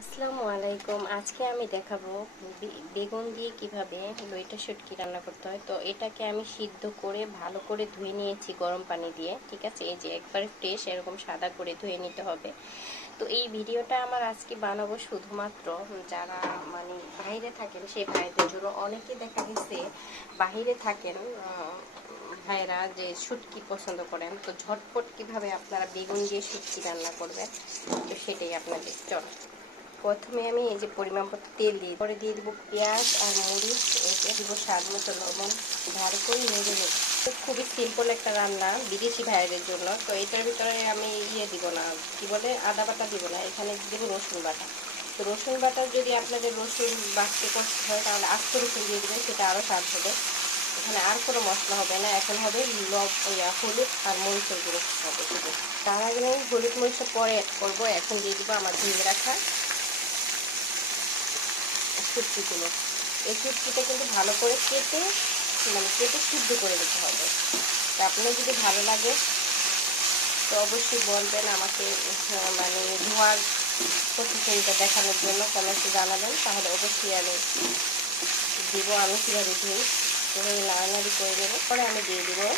আসসালামু আলাইকুম। আজকে আমি দেখাবো বেগুন দিয়ে কীভাবে লইটা শুটকি রান্না করতে হয়। তো এটাকে আমি সিদ্ধ করে ভালো করে ধুয়ে নিয়েছি গরম পানি দিয়ে, ঠিক আছে? এই যে একবারে ফ্রেশ এরকম সাদা করে ধুয়ে নিতে হবে। তো এই ভিডিওটা আমার আজকে বানাবো শুধুমাত্র যারা মানে বাইরে থাকেন, সেই ভাইদের জন্য। অনেকে দেখা গেছে বাইরে থাকেন ভাইরা যে শুটকি পছন্দ করেন। তো ঝটপট কীভাবে আপনারা বেগুন দিয়ে শুটকি রান্না করবেন, তো সেটাই আপনাদের চল প্রথমে আমি এই যে পরিমাণ মতো তেল দিই পরে দিয়ে দেবো পেঁয়াজ আর মরিচ, এতে দিব স্বাদ মতো লবণ ভালো করে নেড়ে নেব। খুবই সিম্পল একটা রান্না, বিদেশি ভাইয়ের জন্য। তো এটার ভিতরে আমি ইয়ে দিব না, কি বলে, আদা বাটা দিব না। এখানে দেবো রসুন বাটা। তো রসুন বাটা যদি আপনাদের রসুন বাটতে কষ্ট হয়, তাহলে আস্ত রসুন দিয়ে দেবেন, সেটা আরও স্বাদ হবে। এখানে আর কোনো মশলা হবে না, এখন হবে লব হলুদ আর মরিচের গুঁড়ো। হবে তার আগে আমি হলুদ মরিচটা পরে অ্যাড করব। এখন দিয়ে দেবো আমার ধুয়ে রাখা শুটকিগুলো এই শুটকিটা কিন্তু ভালো করে কেটে মানে কেটে সিদ্ধ করে দিতে হবে। তা আপনার যদি ভালো লাগে, তো অবশ্যই বলবেন আমাকে মানে ধোয়ার প্রতিক্রিয়াটা দেখানোর জন্য কমেন্টে জানাবেন। তাহলে অবশ্যই আমি দিব, আমি কীভাবে ধুই এভাবে নাড়ানাড়ি করে দেবো পরে আমি দিয়ে দেবো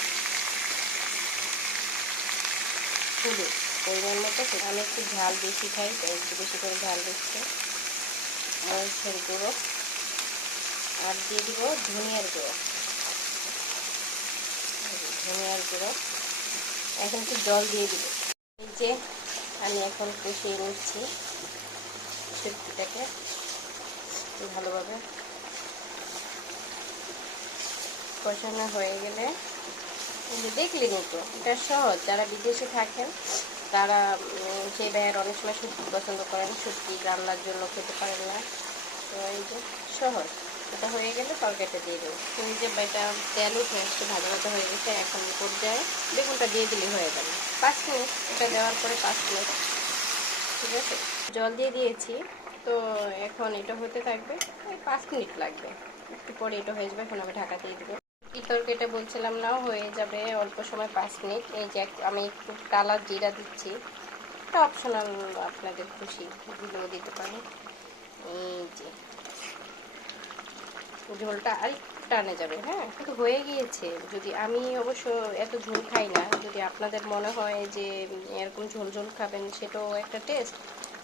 হলুদ। পরিমাণ মতো আমি একটু ঝাল বেশি খাই, একটু বেশি করে ঝাল দিচ্ছি মরিচের গুঁড়ো আর দিয়ে দিব ধনিয়ার গুঁড়ো। ধনিয়ার গুঁড়ো। এখন একটু জল দিয়ে দিব। এই যে আমি এখন কষিয়ে নিচ্ছি সবজিটাকে ভালোভাবে। কষানো হয়ে গেলে এই যে দেখলেনি তো এটা সহজ। যারা বিদেশে থাকেন, তারা সেই ভাইয়ের অনেক সময় সবজি পছন্দ করেন, সবজি রান্নার জন্য খেতে পারেন না। তো এই যে সহজ। এটা হয়ে গেলে তরকারিটা দিয়ে দেবো। তো এই যে এটা তেল উঠে আসছে ভালো মতো হয়ে গেছে, এখন পর্যায়ে বেগুনটা দিয়ে দিলে হয়ে যাবে। পাঁচ মিনিট এটা দেওয়ার পরে পাঁচ মিনিট, ঠিক আছে? জল দিয়ে দিয়েছি, তো এখন এটা হতে থাকবে এই পাঁচ মিনিট লাগবে। একটু পরে এটা হয়ে যাবে, এখন আমি ঢাকা দিয়ে দেবো। কি তরকারিটা বলছিলাম না, হয়ে যাবে অল্প সময় পাঁচ মিনিট। এই যে আমি একটু কালার জিরা দিচ্ছি, এটা অপশনাল আপনাদের খুশি দিতে পারেন। এই যে। ঝোলটা আর টানে যাবে হ্যাঁ? কিন্তু হয়ে গিয়েছে। যদি আমি অবশ্য এত ঝোল খাই না, যদি আপনাদের মনে হয় যে এরকম ঝোল ঝোল খাবেন, সেটাও একটা টেস্ট।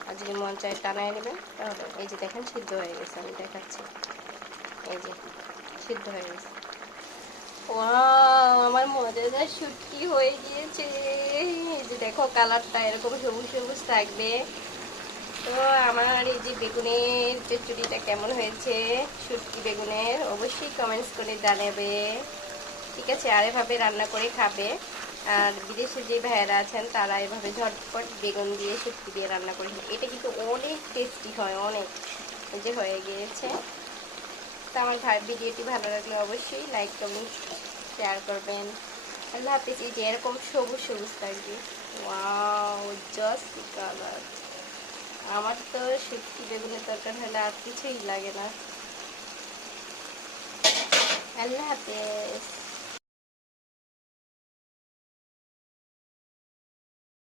আর যদি মন চায় টানায় নেবেন, তাহলে এই যে দেখেন, সিদ্ধ হয়ে গেছে, আমি দেখাচ্ছি। এই যে, সিদ্ধ হয়ে গেছে। আমার মজাদার শুটকি হয়ে গিয়েছে। এই যে দেখো, কালারটা এরকম সবুজ সবুজ থাকবে। তো আমার এই যে বেগুনের চচ্চড়িটা কেমন হয়েছে, শুটকি বেগুনের, অবশ্যই কমেন্টস করে জানাবে। ঠিক আছে, আর এভাবে রান্না করে খাবে। আর বিদেশে যে ভাইয়েরা আছেন, তারা এভাবে ঝটপট বেগুন দিয়ে, শুটকি দিয়ে রান্না করে। এটা কিন্তু অনেক টেস্টি হয়, অনেক যে হয়ে গিয়েছে। তো আমার ভাই ভিডিওটি ভালো লাগলে অবশ্যই লাইক কমেন্ট শেয়ার করবেন। আল্লাহ হাফিজ, এই যে এরকম সবুজ সবুজ থাকবে। ওয়াও জাস্ট কালার আমার তো শুটকি বেগুনের তরকারি হলে আর কিছুই লাগে না। আল্লাহ হাফেজ।